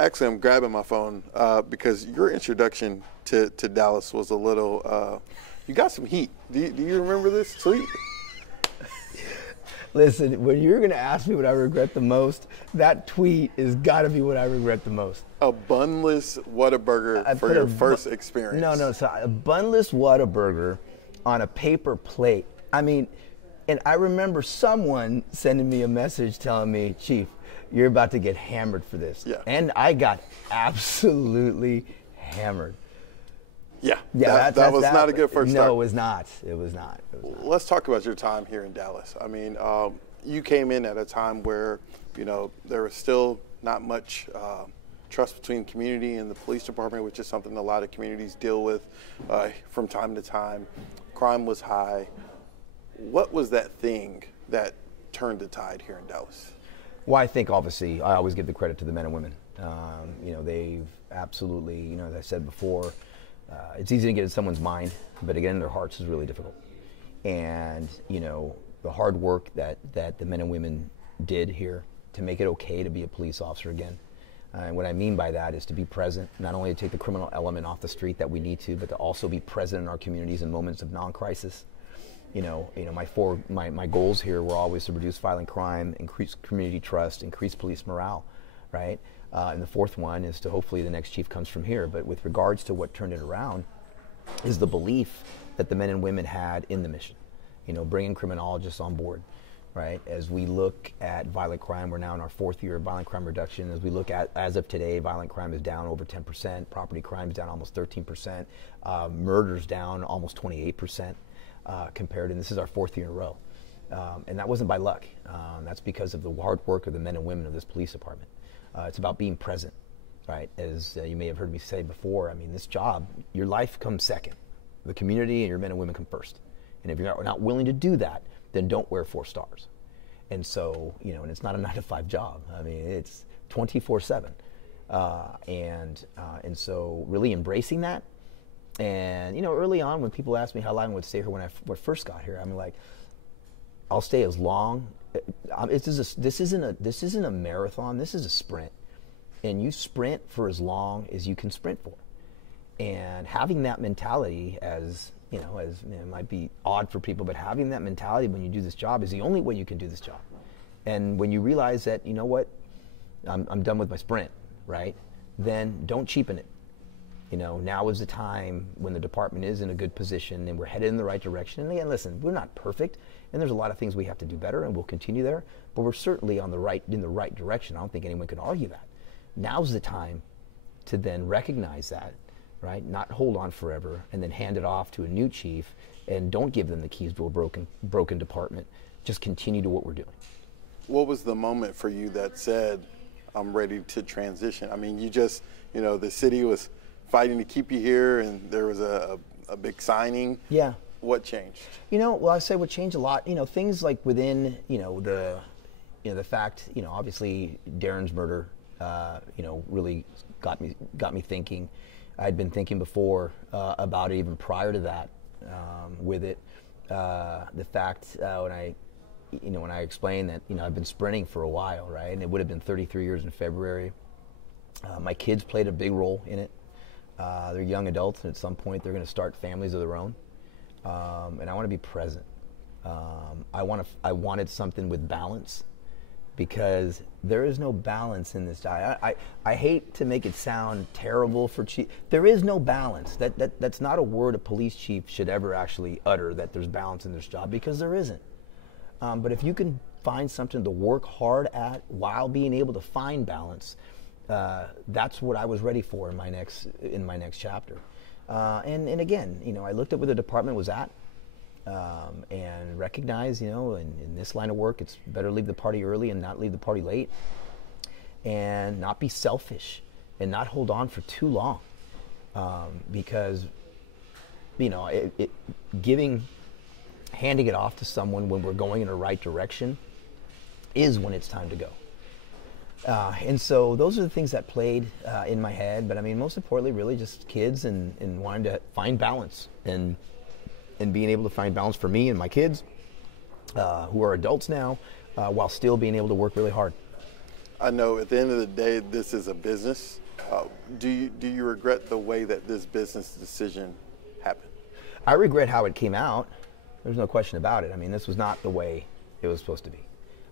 Actually, I'm grabbing my phone because your introduction to Dallas was a little, you got some heat. Do you remember this tweet? Listen, when you're going to ask me what I regret the most, that tweet is got to be what I regret the most. A bunless Whataburger for your first experience. No. So a bunless Whataburger on a paper plate. I mean, and I remember someone sending me a message telling me, Chief, you're about to get hammered for this. Yeah. And I got absolutely hammered. Yeah, that was not a good first start. No, it was not. It was not. Let's talk about your time here in Dallas. I mean, you came in at a time where, there was still not much trust between community and the police department, which is something a lot of communities deal with from time to time. Crime was high. What was that thing that turned the tide here in Dallas? Well, I think obviously I always give the credit to the men and women. They've absolutely, as I said before, it's easy to get in someone's mind, but again, in their hearts is really difficult. And, the hard work that the men and women did here to make it okay to be a police officer again. And what I mean by that is to be present, not only to take the criminal element off the street that we need to, but to also be present in our communities in moments of non-crisis. My goals here were always to reduce violent crime, increase community trust, increase police morale, right? And the fourth one is to hopefully the next chief comes from here. But with regards to what turned it around is the belief that the men and women had in the mission, bringing criminologists on board, right? As we look at violent crime, we're now in our fourth year of violent crime reduction. As we look at, as of today, violent crime is down over 10%, property crime is down almost 13%, murders down almost 28%. Compared, and this is our fourth year in a row. And that wasn't by luck. That's because of the hard work of the men and women of this police department. It's about being present, right? As you may have heard me say before, I mean, this job, your life comes second. The community and your men and women come first. And if you're not willing to do that, then don't wear 4 stars. And so, and it's not a 9-to-5 job. I mean, it's 24/7. And so really embracing that. And, early on when people asked me how long I would stay here when I first got here, I'm like, I'll stay as long. This isn't a marathon. This is a sprint. And you sprint for as long as you can sprint for. And having that mentality it might be odd for people, but having that mentality when you do this job is the only way you can do this job. And when you realize that, I'm done with my sprint, right? Then don't cheapen it. Now is the time when the department is in a good position and we're headed in the right direction. And again, listen, we're not perfect, and there's a lot of things we have to do better, and we'll continue there. But we're certainly in the right direction. I don't think anyone can argue that. Now's the time to then recognize that, right? Not hold on forever and then hand it off to a new chief, and don't give them the keys to a broken department. Just continue to what we're doing. What was the moment for you that said, I'm ready to transition? I mean, you just, the city was fighting to keep you here, and there was a big signing. Yeah. What changed? Well, I say what changed a lot. Things like within, the fact, obviously Darren's murder, really got me thinking. I'd been thinking before about it even prior to that. With it, the fact when I explained that, I've been sprinting for a while, right, and it would have been 33 years in February. My kids played a big role in it. They're young adults, and at some point they're going to start families of their own. And I want to be present. I wanted something with balance, because there is no balance in this job. I hate to make it sound terrible for chief. There is no balance. That's not a word a police chief should ever actually utter, that there's balance in this job, because there isn't. But if you can find something to work hard at while being able to find balance, that's what I was ready for in my next chapter. And again, I looked at where the department was at, and recognized, in this line of work, it's better leave the party early and not leave the party late, and not be selfish and not hold on for too long, because, handing it off to someone when we're going in the right direction is when it's time to go. And so those are the things that played in my head. But I mean, most importantly, really just kids and wanting to find balance and being able to find balance for me and my kids, who are adults now, while still being able to work really hard. I know at the end of the day, this is a business. Do you regret the way that this business decision happened? I regret how it came out. There's no question about it. I mean, this was not the way it was supposed to be.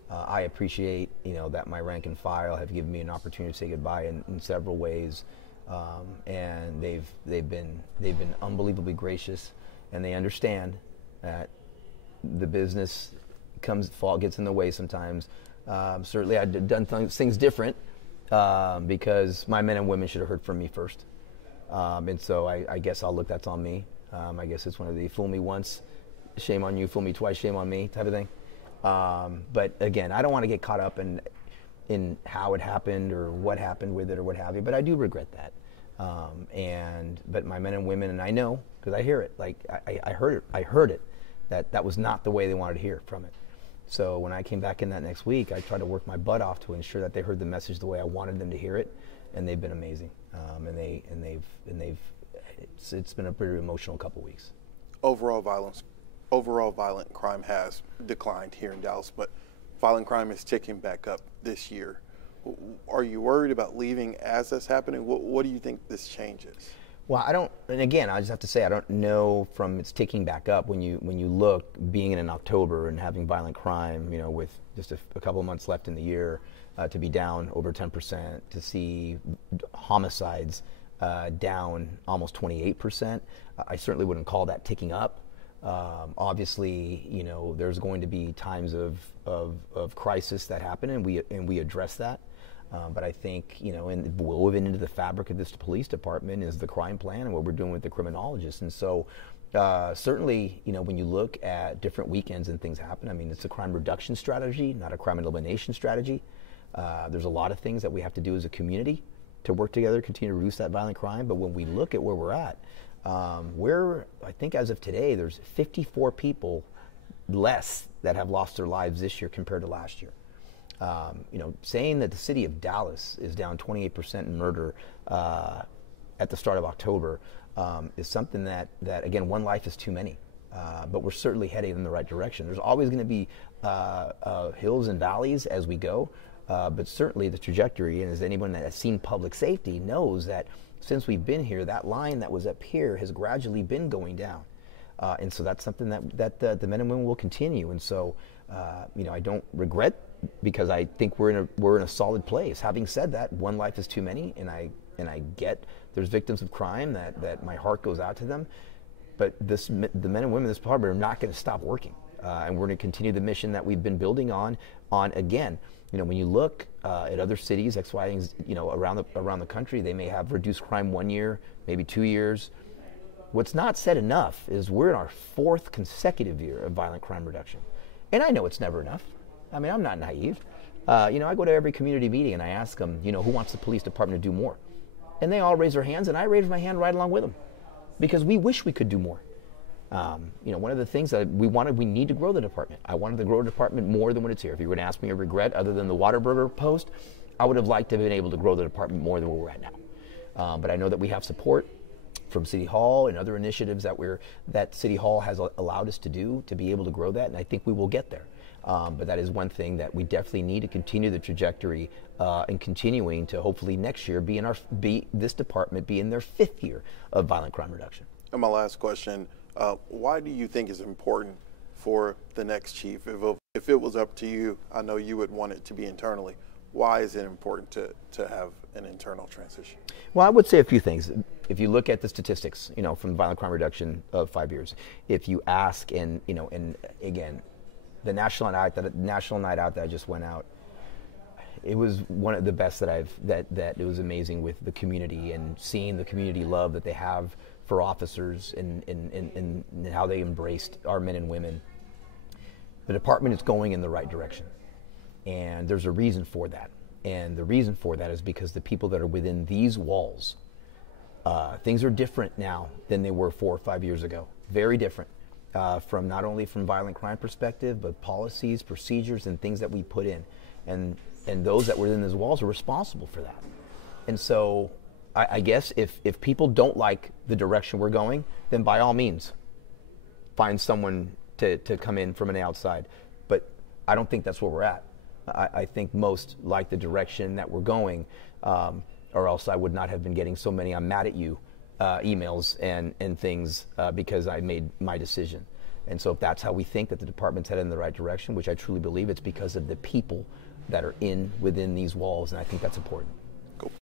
I appreciate, that my rank and file have given me an opportunity to say goodbye in several ways, and they've been unbelievably gracious, and they understand that the business gets in the way sometimes. Certainly, I've done things different because my men and women should have heard from me first, and so I guess that's on me. I guess it's one of the fool me once, shame on you; fool me twice, shame on me type of thing. But again, I don't want to get caught up in how it happened or what happened with it or what have you. But I do regret that. But my men and women, and I know because I hear it. Like I heard it. That was not the way they wanted to hear from it. So when I came back in that next week, I tried to work my butt off to ensure that they heard the message the way I wanted them to hear it, and they've been amazing. It's been a pretty emotional couple weeks. Overall violent crime has declined here in Dallas, but violent crime is ticking back up this year. Are you worried about leaving as that's happening? What do you think this changes? Well, I don't, and again, I just have to say, I don't know from it's ticking back up when you look, being in October and having violent crime, with just a couple of months left in the year, to be down over 10%, to see homicides down almost 28%. I certainly wouldn't call that ticking up. Obviously, there's going to be times of crisis that happen, and we address that. But I think, and woven into the fabric of this police department is the crime plan and what we're doing with the criminologists. And so certainly, when you look at different weekends and things happen, I mean, it's a crime reduction strategy, not a crime elimination strategy. There's a lot of things that we have to do as a community to work together, continue to reduce that violent crime. But when we look at where we're at, I think as of today, there's 54 people less that have lost their lives this year compared to last year. Saying that the city of Dallas is down 28% in murder at the start of October is something that again, one life is too many. But we're certainly heading in the right direction. There's always going to be hills and valleys as we go, but certainly the trajectory, and as anyone that has seen public safety knows that since we've been here, that line that was up here has gradually been going down. And so that's something that the men and women will continue. And so, I don't regret, because I think we're in a solid place. Having said that, one life is too many, and I get there's victims of crime that my heart goes out to them. But the men and women in this department are not going to stop working, and we're going to continue the mission that we've been building on again. When you look at other cities, XY things, around the country, they may have reduced crime 1 year, maybe 2 years. What's not said enough is we're in our 4th consecutive year of violent crime reduction. And I know it's never enough. I mean, I'm not naive. I go to every community meeting and I ask them, who wants the police department to do more? And they all raise their hands, and I raise my hand right along with them, because we wish we could do more. One of the things that we need to grow the department. I wanted to grow the department more than what it's here. If you were going to ask me a regret other than the Whataburger post, I would have liked to have been able to grow the department more than where we're at now. But I know that we have support from City Hall and other initiatives that City Hall has allowed us to do to be able to grow that, and I think we will get there. But that is one thing that we definitely need to continue the trajectory and continuing to hopefully next year this department be in their 5th year of violent crime reduction. And my last question, why do you think it's important for the next chief? If it was up to you, I know you would want it to be internally. Why is it important to have an internal transition? Well, I would say a few things. If you look at the statistics, from violent crime reduction of 5 years, if you ask, and again, the national night out that I just went out, it was one of the best that it was amazing with the community and seeing the community love that they have for officers and how they embraced our men and women. The department is going in the right direction, and there's a reason for that. And the reason for that is because the people that are within these walls, things are different now than they were 4 or 5 years ago. Very different, from not only from violent crime perspective, but policies, procedures, and things that we put in. And those that were within these walls are responsible for that. And so I guess if people don't like the direction we're going, then by all means, find someone to come in from an outside. But I don't think that's where we're at. I think most like the direction that we're going, or else I would not have been getting so many "I'm mad at you" emails and things because I made my decision. And so if that's how we think that the department's headed in the right direction, which I truly believe, it's because of the people that are within these walls, and I think that's important.